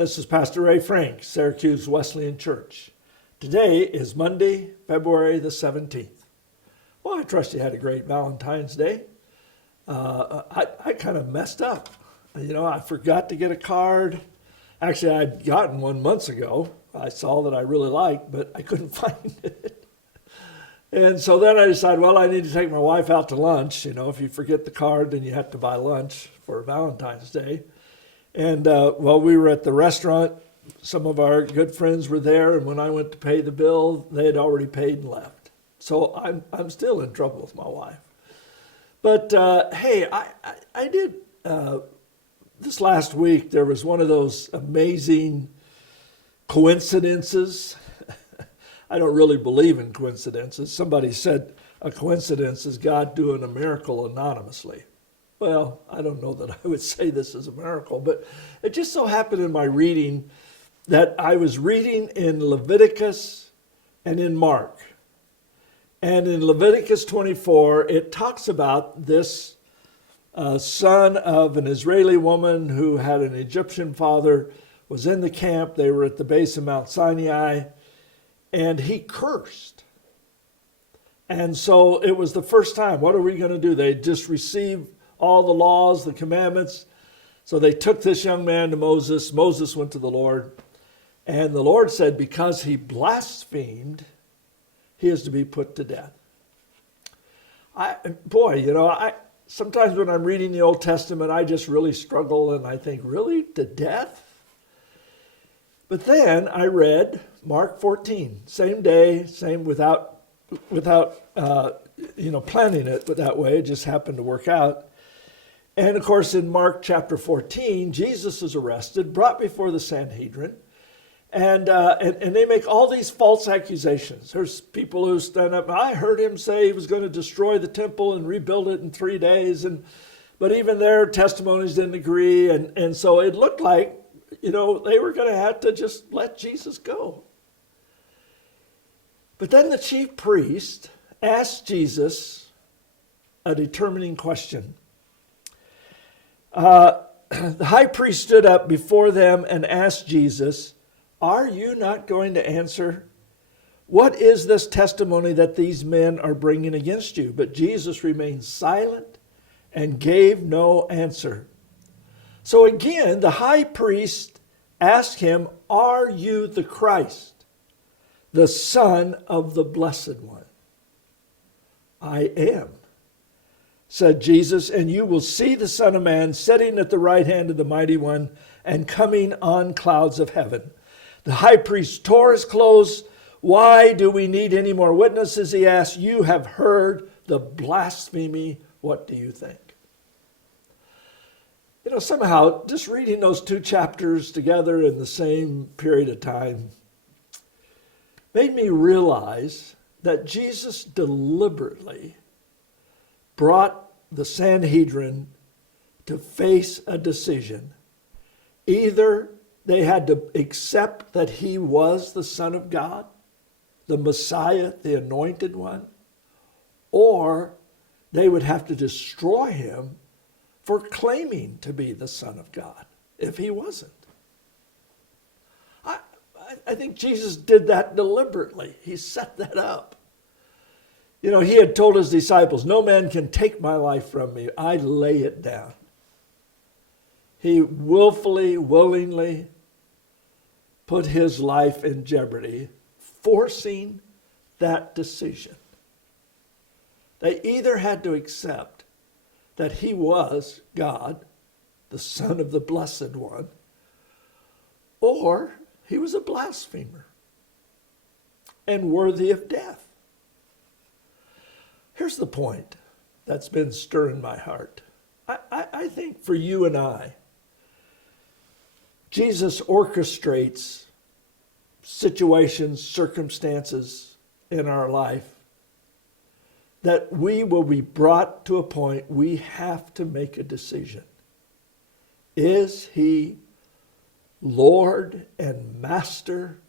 This is Pastor Ray Frank, Syracuse Wesleyan Church. Today is Monday, February the 17th. Well, I trust you had a great Valentine's Day. I kind of messed up. I forgot to get a card. Actually, I'd gotten one months ago. I saw that I really liked, but I couldn't find it. And so then I decided, well, I need to take my wife out to lunch. If you forget the card, then you have to buy lunch for Valentine's Day. And while we were at the restaurant, some of our good friends were there, and when I went to pay the bill, they had already paid and left. So I'm still in trouble with my wife. But hey, I did, this last week, there was one of those amazing coincidences. I don't really believe in coincidences. Somebody said a coincidence is God doing a miracle anonymously. Well, I don't know that I would say this is a miracle, but it just so happened in my reading that I was reading in Leviticus and in Mark. And in Leviticus 24, it talks about this son of an Israeli woman who had an Egyptian father, was in the camp. They were at the base of Mount Sinai, and he cursed. And so it was the first time. What are we going to do? They just received all the laws, the commandments. So they took this young man to Moses. Moses went to the Lord. And the Lord said, because he blasphemed, he is to be put to death. Sometimes when I'm reading the Old Testament, I just really struggle and I think, really? To death? But then I read Mark 14, same day, same without planning it that way. It just happened to work out. And of course, in Mark chapter 14, Jesus is arrested, brought before the Sanhedrin, and they make all these false accusations. There's people who stand up. I heard him say he was going to destroy the temple and rebuild it in 3 days, but even their testimonies didn't agree, and so it looked like they were going to have to just let Jesus go. But then the chief priest asked Jesus a determining question. The high priest stood up before them and asked Jesus, "Are you not going to answer? What is this testimony that these men are bringing against you?" But Jesus remained silent and gave no answer. So again, the high priest asked him, "Are you the Christ, the Son of the Blessed One?" "I am," said Jesus, "and you will see the Son of Man sitting at the right hand of the Mighty One and coming on clouds of heaven." The high priest tore his clothes. "Why do we need any more witnesses?" he asked. "You have heard the blasphemy. What do you think?" Somehow, just reading those two chapters together in the same period of time made me realize that Jesus deliberately brought the Sanhedrin to face a decision. Either they had to accept that he was the Son of God, the Messiah, the Anointed One, or they would have to destroy him for claiming to be the Son of God if he wasn't. I think Jesus did that deliberately. He set that up. He had told his disciples, "No man can take my life from me. I lay it down." He willfully, willingly put his life in jeopardy, forcing that decision. They either had to accept that he was God, the Son of the Blessed One, or he was a blasphemer and worthy of death. Here's the point that's been stirring my heart. I think for you and I, Jesus orchestrates situations, circumstances in our life that we will be brought to a point we have to make a decision. Is he Lord and Master,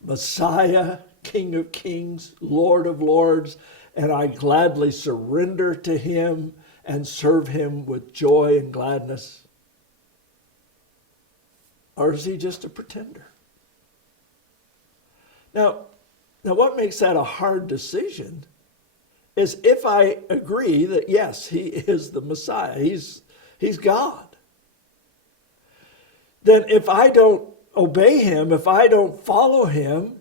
Messiah, King of Kings, Lord of Lords, and I gladly surrender to him and serve him with joy and gladness? or is he just a pretender? Now what makes that a hard decision is if I agree that, yes, he is the Messiah, he's God. Then if I don't obey him, if I don't follow him,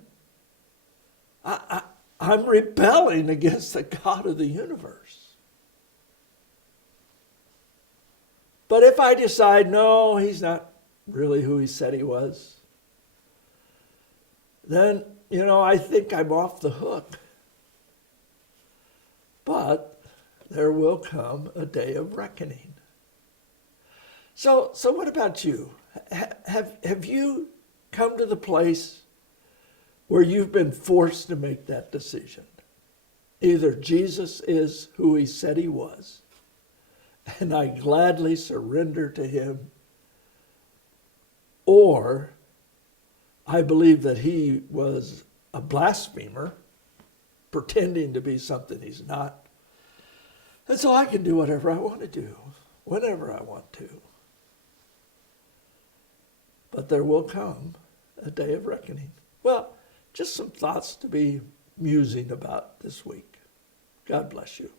I'm rebelling against the God of the universe. But if I decide, no, he's not really who he said he was, then, I think I'm off the hook. But there will come a day of reckoning. So what about you? Have you come to the place where you've been forced to make that decision? Either Jesus is who he said he was, and I gladly surrender to him, or I believe that he was a blasphemer, pretending to be something he's not. And so I can do whatever I want to do, whenever I want to. But there will come a day of reckoning. Well, just some thoughts to be musing about this week. God bless you.